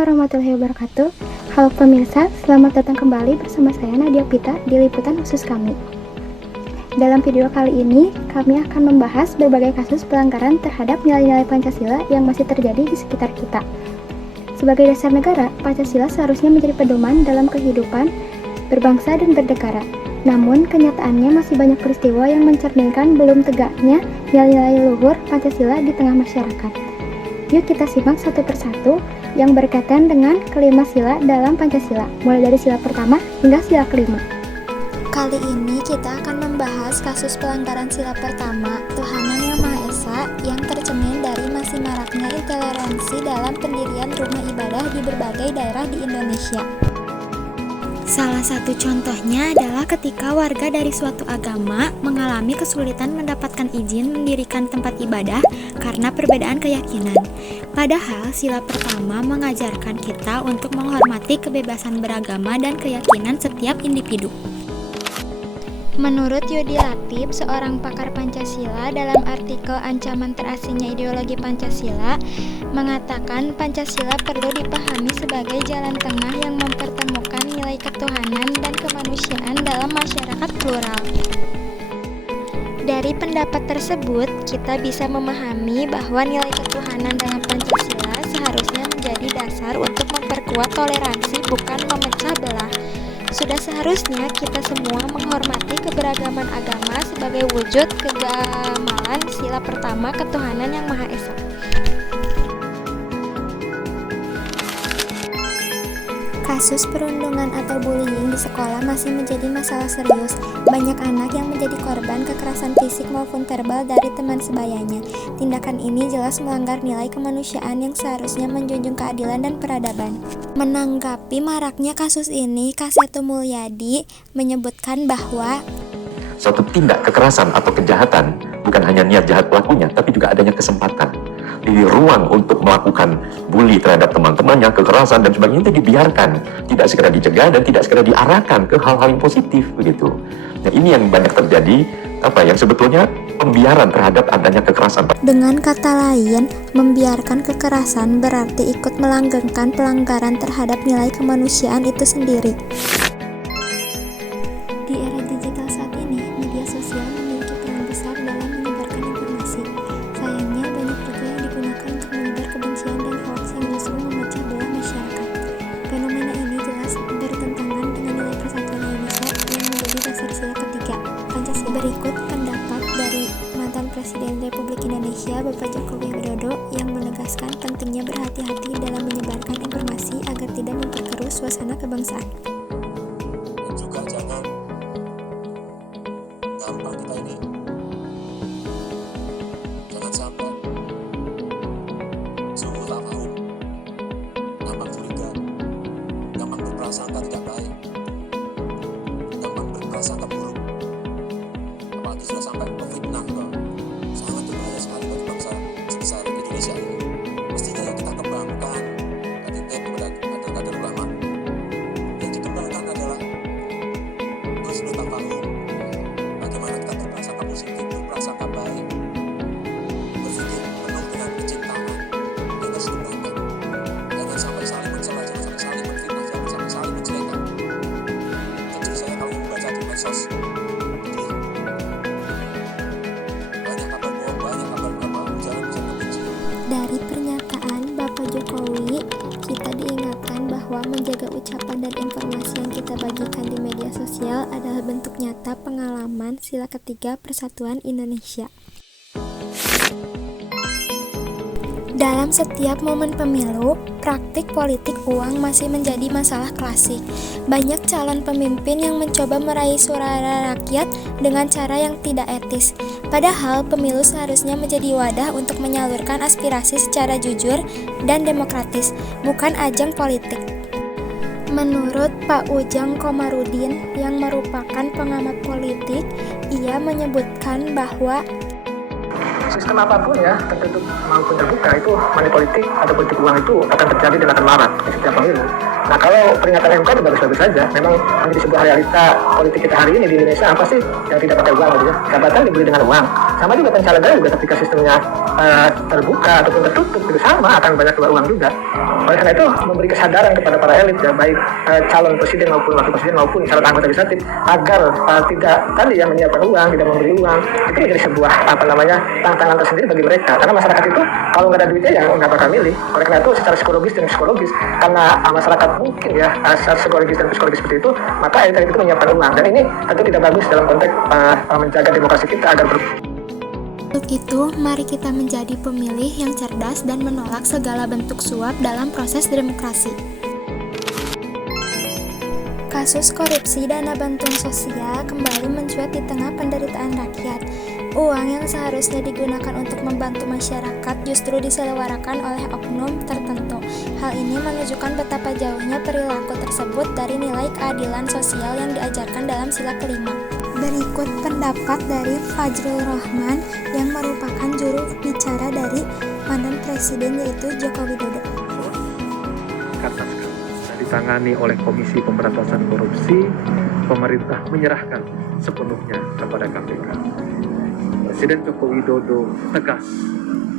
warahmatullahi wabarakatuh. Halo pemirsa, selamat datang kembali bersama saya Nadia Pita di liputan khusus kami. Dalam video kali ini, kami akan membahas berbagai kasus pelanggaran terhadap nilai-nilai Pancasila yang masih terjadi di sekitar kita. Sebagai dasar negara, Pancasila seharusnya menjadi pedoman dalam kehidupan berbangsa dan bernegara. Namun, kenyataannya masih banyak peristiwa yang mencerminkan belum tegaknya nilai-nilai luhur Pancasila di tengah masyarakat. Yuk kita simak satu persatu yang berkaitan dengan kelima sila dalam Pancasila, mulai dari sila pertama hingga sila kelima. Kali ini kita akan membahas kasus pelanggaran sila pertama, Tuhanan Yang Maha Esa, yang tercermin dari masih maraknya intoleransi dalam pendirian rumah ibadah di berbagai daerah di Indonesia. Salah satu contohnya adalah ketika warga dari suatu agama mengalami kesulitan mendapatkan izin mendirikan tempat ibadah karena perbedaan keyakinan. Padahal sila pertama mengajarkan kita untuk menghormati kebebasan beragama dan keyakinan setiap individu. Menurut Yudi Latif, seorang pakar Pancasila, dalam artikel Ancaman Terasingnya Ideologi Pancasila, mengatakan Pancasila perlu dipahami sebagai jalan tengah yang mempertemukan nilai ketuhanan dan kemanusiaan dalam masyarakat plural. Dari pendapat tersebut, kita bisa memahami bahwa nilai ketuhanan dalam Pancasila seharusnya menjadi dasar untuk memperkuat toleransi, bukan memecah belah. Sudah seharusnya kita semua menghormati keberagaman agama sebagai wujud kegamalan sila pertama ketuhanan yang Maha Esa. Kasus perundungan atau bullying di sekolah masih menjadi masalah serius. Banyak anak yang menjadi korban kekerasan fisik maupun verbal dari teman sebayanya. Tindakan ini jelas melanggar nilai kemanusiaan yang seharusnya menjunjung keadilan dan peradaban. Menanggapi maraknya kasus ini, Kasetu Mulyadi menyebutkan bahwa suatu tindak kekerasan atau kejahatan bukan hanya niat jahat pelakunya, tapi juga adanya kesempatan di ruang untuk melakukan bully terhadap teman-temannya, kekerasan dan sebagainya itu dibiarkan, tidak segera dicegah dan tidak segera diarahkan ke hal-hal yang positif begitu. Nah, ini yang banyak terjadi, yang sebetulnya pembiaran terhadap adanya kekerasan. Dengan kata lain, membiarkan kekerasan berarti ikut melanggengkan pelanggaran terhadap nilai kemanusiaan itu sendiri. Di era digital saat ini, media sosial memiliki peran besar dalam menyebarkan informasi. Sayangnya, banyak juga yang digunakan untuk menyebar kebencian dan hoaks yang justru memecah belah masyarakat. Fenomena ini jelas bertentangan dengan nilai persatuan Indonesia yang menjadi dasar sila ketiga Pancasila. Berikut pendapat dari mantan Presiden Republik Indonesia Bapak Joko Widodo yang menegaskan pentingnya berhati-hati dalam menyebarkan informasi agar tidak memperkeruh suasana kebangsaan. Juga jangan gampang kita ini, jangan sampai suhu tak paham, gampang curiga, gampang berprasangka tidak baik, gampang berprasangka buruk, apalagi sudah sampai fitnah itu sangat berbahaya sekali bagi bangsa sebesar Indonesia ini. Mestinya yang kita kembangkan kepada kader-kader ulama, yang dikembangkan adalah husnul tafahum, bagaimana kita berprasangka positif, berprasangka baik, berpikir penuh dengan kecintaan dan keseluruhan. Jangan sampai saling mencela, jangan sampai saling menfitnah, jangan sampai saling menjelekkan. Kecil saya kalau membaca di medsos, banyak kabar bohong, banyak kabar ujaran-ujaran kebencian. Dari pernyataan Bapak Jokowi, kita diingatkan bahwa menjaga ucapan dan informasi yang kita bagikan di media sosial adalah bentuk nyata pengalaman sila ketiga Persatuan Indonesia. Dalam setiap momen pemilu, praktik politik uang masih menjadi masalah klasik. Banyak calon pemimpin yang mencoba meraih suara rakyat dengan cara yang tidak etis. Padahal pemilu seharusnya menjadi wadah untuk menyalurkan aspirasi secara jujur dan demokratis, bukan ajang politik. Menurut Pak Ujang Komarudin yang merupakan pengamat politik, ia menyebutkan bahwa sistem apapun ya, tertutup maupun terbuka, itu money politik atau politik uang itu akan terjadi dan akan marak di setiap pemilu. Nah, kalau peringatan MK itu bagus-bagus saja. Memang menjadi sebuah realita politik kita hari ini di Indonesia, apa sih yang tidak pakai uang gitu ya? Jabatan dibeli dengan uang. Sama juga pencalegan juga ketika sistemnya terbuka ataupun tertutup itu sama akan banyak keluar uang juga. Oleh karena itu memberi kesadaran kepada para elit ya, baik calon presiden maupun wakil presiden maupun calon anggota legislatif agar tidak tadi yang menyiapkan uang, tidak memberi uang, itu menjadi sebuah tantangan tersendiri bagi mereka. Karena masyarakat itu kalau nggak ada duitnya ya nggak bakal milih. Oleh karena itu secara psikologis dan psikologis, karena masyarakat mungkin ya secara psikologis dan psikologis seperti itu, maka elit itu menyiapkan uang. Dan ini tentu tidak bagus dalam konteks menjaga demokrasi kita agar Untuk itu, mari kita menjadi pemilih yang cerdas dan menolak segala bentuk suap dalam proses demokrasi. Kasus korupsi dana bantuan sosial kembali mencuat di tengah penderitaan rakyat. Uang yang seharusnya digunakan untuk membantu masyarakat justru diselewarakan oleh oknum tertentu. Hal ini menunjukkan betapa jauhnya perilaku tersebut dari nilai keadilan sosial yang diajarkan dalam sila kelima. Berikut pendapat dari Fajrul Rahman yang merupakan juru bicara dari mantan presiden yaitu Joko Widodo. Karena ditangani oleh Komisi Pemberantasan Korupsi, pemerintah menyerahkan sepenuhnya kepada KPK. Presiden Joko Widodo tegas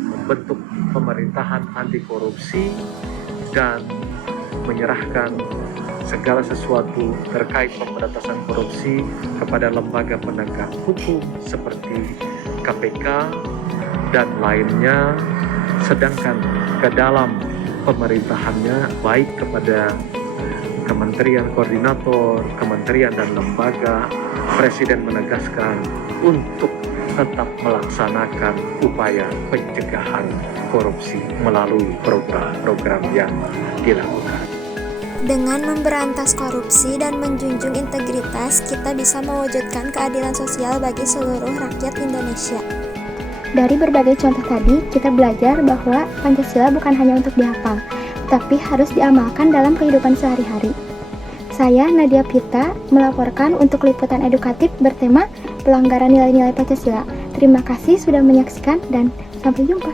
membentuk pemerintahan anti korupsi dan menyerahkan segala sesuatu terkait pemberantasan korupsi kepada lembaga penegak hukum seperti KPK dan lainnya, sedangkan ke dalam pemerintahannya baik kepada kementerian koordinator, kementerian dan lembaga, Presiden menegaskan untuk tetap melaksanakan upaya pencegahan korupsi melalui program-program yang dilakukan. Dengan memberantas korupsi dan menjunjung integritas, kita bisa mewujudkan keadilan sosial bagi seluruh rakyat Indonesia. Dari berbagai contoh tadi, kita belajar bahwa Pancasila bukan hanya untuk dihafal, tapi harus diamalkan dalam kehidupan sehari-hari. Saya, Nadia Pita, melaporkan untuk liputan edukatif bertema pelanggaran nilai-nilai Pancasila. Terima kasih sudah menyaksikan dan sampai jumpa.